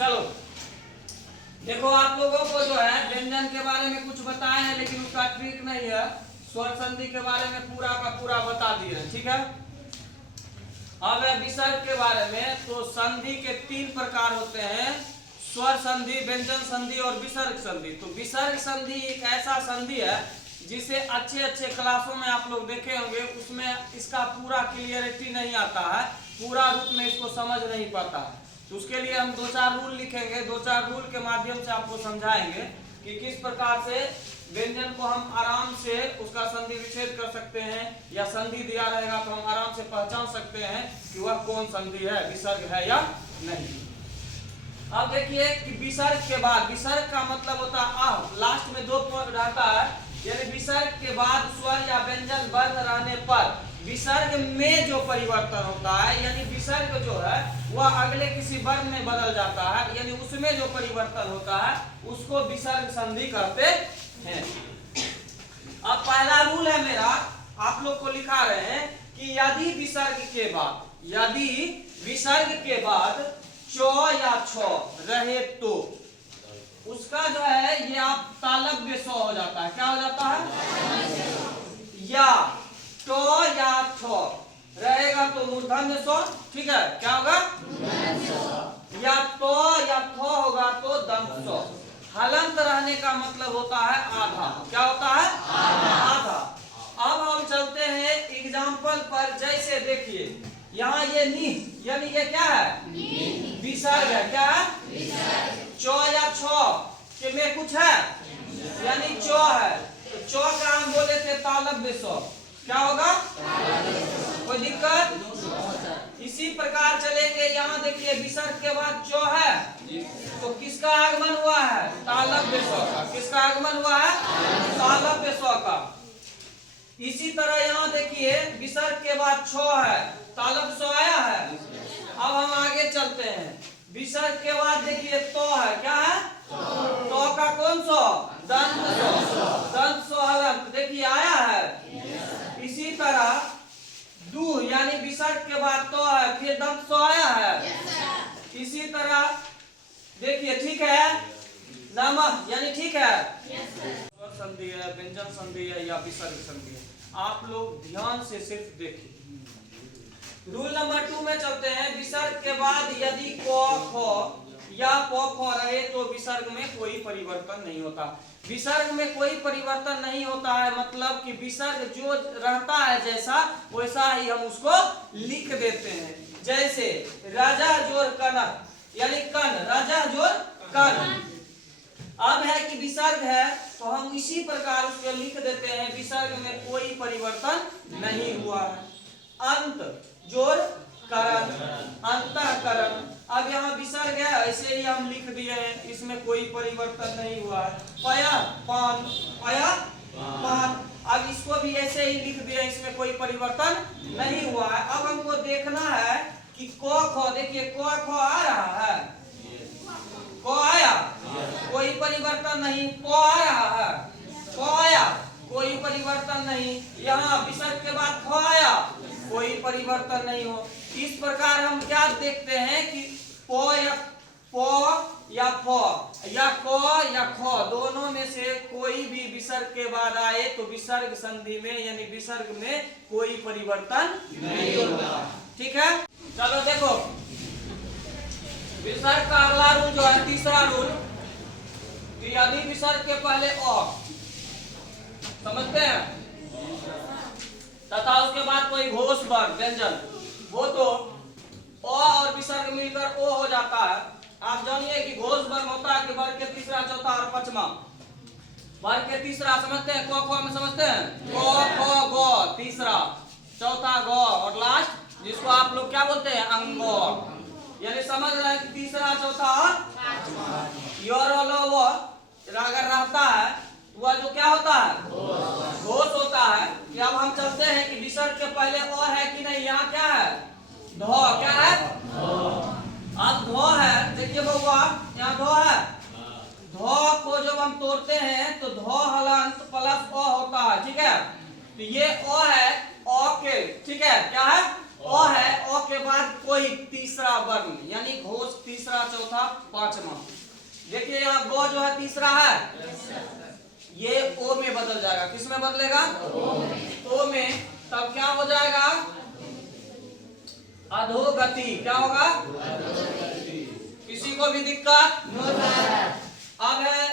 चलो देखो, आप लोगों को जो है व्यंजन के बारे में कुछ बताए हैं, लेकिन उसका ट्रिक नहीं है। स्वर संधि के बारे में पूरा का पूरा बता दिए हैं, ठीक है। अब है विसर्ग के बारे में। तो संधि के 3 प्रकार होते हैं, स्वर संधि, व्यंजन संधि और विसर्ग संधि। तो विसर्ग संधि एक ऐसा संधि है जिसे अच्छे अच्छे क्लासों में आप लोग देखे होंगे, उसमें इसका पूरा क्लियरिटी नहीं आता है, पूरा रूप में इसको समझ नहीं पाता है। तो उसके लिए हम 2-4 रूल लिखेंगे, 2-4 रूल के माध्यम से आपको समझाएंगे कि किस प्रकार से व्यंजन को हम आराम से उसका संधि विच्छेद कर सकते हैं, या संधि दिया रहेगा तो हम आराम से पहचान सकते हैं कि वह कौन संधि है, विसर्ग है या नहीं। अब देखिए कि विसर्ग के बाद, विसर्ग का मतलब होता है आह, लास्ट में 2 पद रहता है, यानी विसर्ग के बाद स्वर या व्यंजन वर्ण रहने पर विसर्ग में जो परिवर्तन होता है, यानी विसर्ग जो है वह अगले किसी वर्ण में बदल जाता है, यानी उसमें जो परिवर्तन होता है उसको विसर्ग संधि कहते हैं। अब पहला रूल है मेरा, आप लोग को लिखा रहे हैं कि यदि विसर्ग के बाद, यदि विसर्ग के बाद चौ या छ रहे तो उसका जो है ये आप तालव्य स्व हो जाता है। क्या हो जाता है? या तो या थो रहेगा तो मूर्धन्य स्व, ठीक है, क्या होगा? या तो या थो होगा तो दंत स्व। हलंत रहने का मतलब होता है आधा। क्या होता है? आधा। अब हम चलते हैं एग्जाम्पल पर। जैसे देखिए यहाँ ये नी, यानी ये क्या है? विसर्ग है। क्या है? चौ या छो के में कुछ है, यानी चौ है, तो चौ का हम बोले थे तालव्य स्व। क्या होगा? कोई दिक्कत? इसी प्रकार चलेंगे। यहाँ देखिए विसर्ग के बाद चौ है, तो किसका आगमन हुआ है? तालव्य स्व का। किसका आगमन हुआ है? तालव्य स्व का। इसी तरह यहाँ देखिए विसर्ग के बाद छो है, तालव्य स्व आया है। अब हम आगे चलते हैं। विसर्ग के बाद देखिए तो है। क्या है? तो का कौन सा? दंत स्व। दंत स्व हलंत देखिए आया है। इसी तरह दू, यानी विसर्ग के बाद तो है, फिर दंत स्व आया है। इसी तरह देखिए, ठीक है, नमः, यानी ठीक है, स्वर संधि है, व्यंजन संधि है या विसर्ग संधि है, आप लोग ध्यान से सिर्फ देखिए। रूल नंबर 2 में चलते हैं। विसर्ग के बाद यदि क ख या प फ रहे तो विसर्ग में कोई परिवर्तन नहीं होता। विसर्ग में कोई परिवर्तन नहीं होता है मतलब कि विसर्ग जो रहता है जैसा वैसा ही हम उसको लिख देते हैं। जैसे राजा जोर कनक, यानी कन, राजा जोर कन। अब है कि विसर्ग है तो हम इसी प्रकार उसको लिख देते हैं, विसर्ग में कोई परिवर्तन नहीं हुआ है। अंत जोर करण, अंतःकरण। अब यहाँ विसर्ग है, ऐसे ही हम लिख दिए हैं, इसमें कोई परिवर्तन नहीं हुआ है। पया पान, पया पान, अब इसको भी ऐसे ही लिख दिए, इसमें कोई परिवर्तन नहीं हुआ है। अब हमको देखना है कि क ख, देखिए क ख आ रहा है, क आया, कोई परिवर्तन नहीं। प आ रहा है, प आया, कोई परिवर्तन नहीं। यहाँ विसर्ग के बाद ख आया, कोई परिवर्तन नहीं हो। इस प्रकार हम क्या देखते हैं कि प या फ या क या ख दोनों में से कोई भी विसर्ग के बाद आए तो विसर्ग संधि में, यानी विसर्ग में कोई परिवर्तन नहीं होता। ठीक है, चलो देखो विसर्ग का अगला रूल जो है, तीसरा रूल, कि यदि विसर्ग के पहले अ, समझते हैं, तथा उसके बाद कोई घोष वर्ण व्यंजन हो तो अ और विसर्ग मिलकर ओ हो जाता है। आप जानिए कि घोष वर्ण होता है कि वर्ग के तीसरा, चौथा और पांचवा। वर्ग के तीसरा समझते हैं, क ख में समझते हैं, क ख ग तीसरा, चौथा ग और लास्ट जिसको आप लोग क्या बोलते हैं? अंग। यानी समझ रहे हैं कि तीसरा, चौथा और योर अगर रहता है वह जो क्या होता है? घोष होता है। कि अब हम चलते हैं कि विसर्ग के पहले अ है कि नहीं, यहाँ क्या है? ध। क्या है? अब ध है, देखिए बउआ यहाँ ध है। ध को जब हम तोड़ते हैं तो ध हलंत प्लस अ होता है, ठीक है। तो ये अ है, अ के, ठीक है, क्या है? अ है, अ के बाद कोई तीसरा वर्ण, यानी घोष तीसरा, चौथा, पांचवा। देखिए यहाँ गो जो है तीसरा है, ये ओ में बदल जाएगा। किस में बदलेगा? ओ में। तब क्या हो जाएगा? अधोगति। क्या होगा? किसी को भी दिक्कत? अब है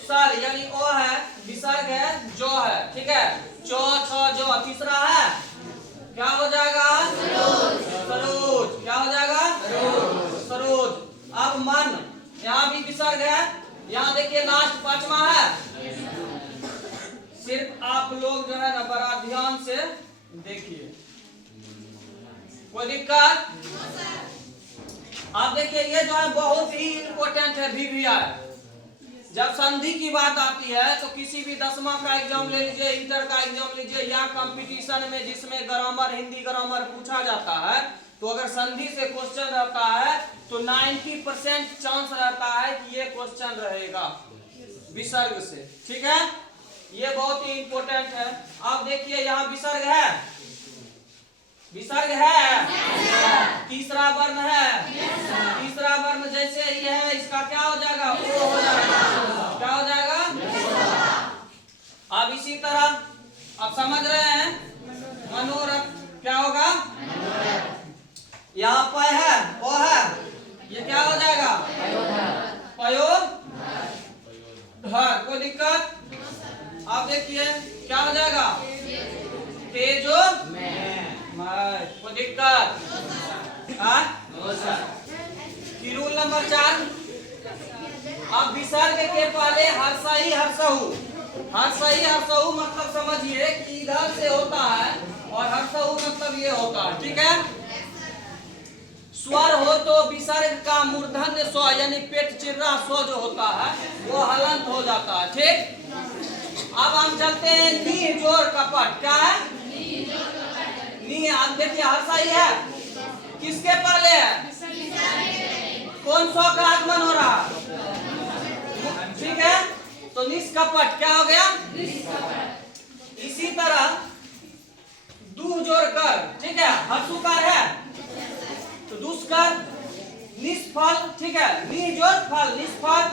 सर, यानी ओ है, विसर्ग है, जो है, ठीक है, चो छ जो तीसरा है, क्या हो जाएगा? सरोज। क्या हो जाएगा? सरोज। अब मन, यहाँ भी विसर्ग है, यहाँ देखिए लास्ट पांचवा है। सिर्फ आप लोग जो है ना बड़ा ध्यान से देखिए, कोई दिक्कत? अब देखिए ये जो है बहुत ही इंपॉर्टेंट है, VVI। जब संधि की बात आती है तो किसी भी 10वां का एग्जाम ले लीजिए, इंटर का एग्जाम लीजिए, या कंपटीशन में जिसमें ग्रामर, हिंदी ग्रामर पूछा जाता है, तो अगर संधि से क्वेश्चन रहता है तो 90% चांस रहता है कि ये क्वेश्चन रहेगा विसर्ग से। ठीक है, ये बहुत ही इंपॉर्टेंट है। अब देखिए यहाँ विसर्ग है, विसर्ग है, तीसरा वर्ण है, तीसरा वर्ण जैसे ये है, इसका क्या हो जाएगा? ओ हो जाएगा। क्या हो जाएगा? अब इसी तरह, अब समझ रहे हैं, मनोरथ क्या होगा? यहाँ प है, ओ है, ये क्या हो जाएगा? पयो धर। कोई दिक्कत? अब देखिए क्या हो जाएगा? तेजो कोई दिक्कत? Rule number 4। अब विसर्ग के पहले हर्षई हर्षहु, हर्षई हर्षहु मतलब समझिए कि इधर से होता है और हर्षहु मतलब ये होता है। ठीक है, स्वर हो तो विसर्ग का मूर्धन्य स्व यानी पेट चिर्रा स्व जो होता है वो हलंत हो जाता है। ठीक, अब हम चलते हैं नी जोर कपट। क्या है? नी। आप देखिए हर्षई है, किसके पहले है? कौन स्व का आगमन हो रहा? ठीक है, तो निष्कपट क्या हो गया? इसी तरह दू जोड़ कर, ठीक है, हर्षुकार है तो दुष्कर, निष्फल, ठीक है, नी जोड़ फल निष्फल,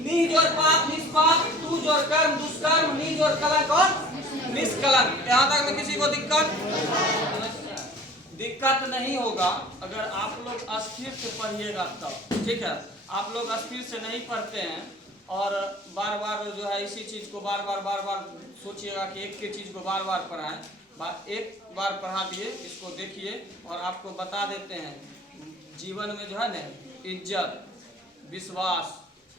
नी जोड़ पाप निष्पाप, तू जोड़ कर्म दुष्कर्म, नी जोड़ कलंक और निष्कलंक। यहाँ तक में किसी को दिक्कत नहीं होगा अगर आप लोग अस्थिर से पढ़िएगा तब। ठीक है, आप लोग अस्थिर से नहीं पढ़ते हैं और बार बार जो है इसी चीज को बार बार सोचिएगा कि एक के चीज को बार बार पढ़ाएं। एक बार पढ़ा दिए, इसको देखिए और आपको बता देते हैं, जीवन में जो है ना इज्जत, विश्वास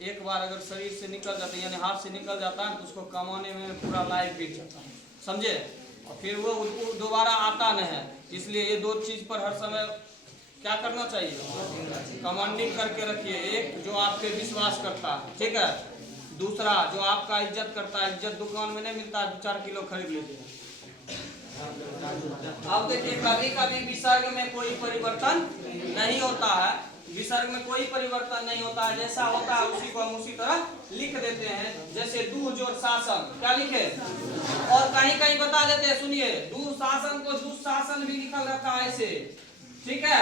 एक बार अगर शरीर से निकल जाता है यानी हाथ से निकल जाता है तो उसको कमाने में पूरा लाइफ बीत जाता है, समझे, और फिर वो दोबारा आता नहीं है। इसलिए ये दो चीज पर हर समय क्या करना चाहिए? कमांडिंग करके रखिए। एक जो आप पे विश्वास करता है, ठीक है, दूसरा जो आपका इज्जत करता है। इज्जत दुकान में नहीं मिलता है, 2-4 किलो खरीद लीजिए। अब देखिए कभी कभी विसर्ग में कोई परिवर्तन नहीं होता है, विसर्ग में कोई परिवर्तन नहीं होता है, जैसा होता है उसी को हम उसी तरह लिख देते हैं। जैसे दू जोड़ शासन, क्या लिखे? और कहीं कहीं बता देते हैं, सुनिए, दुशासन को दुशासन भी लिखल रहता है ऐसे। ठीक है,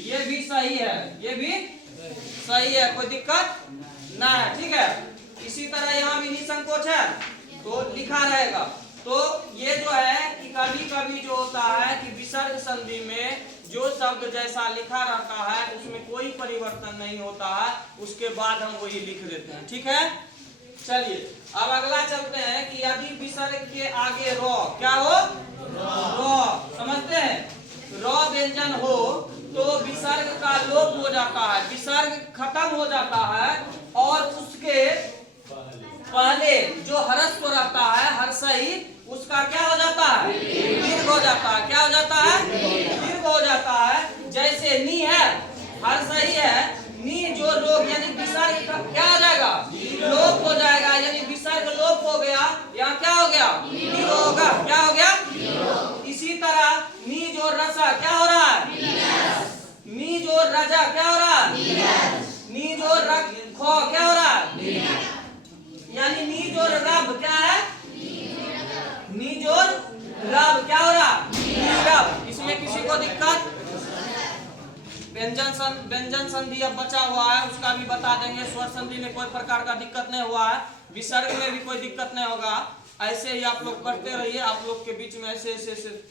ये भी सही है, ये भी सही है, कोई दिक्कत ना है। ठीक है, इसी तरह यहाँ भी निसंकोच है तो लिखा रहेगा। तो ये जो है कि कभी कभी जो होता है कि विसर्ग संधि में जो शब्द जैसा लिखा रहता है उसमें कोई परिवर्तन नहीं होता है, उसके बाद हम वही लिख देते हैं। ठीक है, चलिए अब अगला चलते हैं कि यदि विसर्ग के आगे रॉ, क्या हो? रॉ, समझते हैं, रॉ व्यंजन हो तो विसर्ग का लोप हो जाता है, विसर्ग खत्म हो जाता है और उसके पहले जो हरस्व रहता है हर्षई, उसका क्या हो जाता है? दीर्घ हो जाता है। क्या हो जाता है? दीर्घ हो जाता है। जैसे नी है, हर्षई है, नी जो लोग यानी विसर्ग का क्या हो जाएगा? लोप हो जाएगा, यानी विसर्ग लोप हो गया, यहाँ क्या हो गया? दीर्घ होगा। क्या हो गया? इसी तरह नी जो रसा क्या हो रहा है? नी जो रजा क्या हो रहा है? नी जो खो क्या हो रहा है? यानी नी जोर रब क्या है? नी जोर रब क्या हो रहा? नीरब। इसमें किसी को दिक्कत? है उसका भी बता देंगे। स्वर संधि में कोई प्रकार का दिक्कत नहीं हुआ है, विसर्ग में भी कोई दिक्कत नहीं होगा। ऐसे ही आप लोग पढ़ते रहिए, आप लोग के बीच में ऐसे ऐसे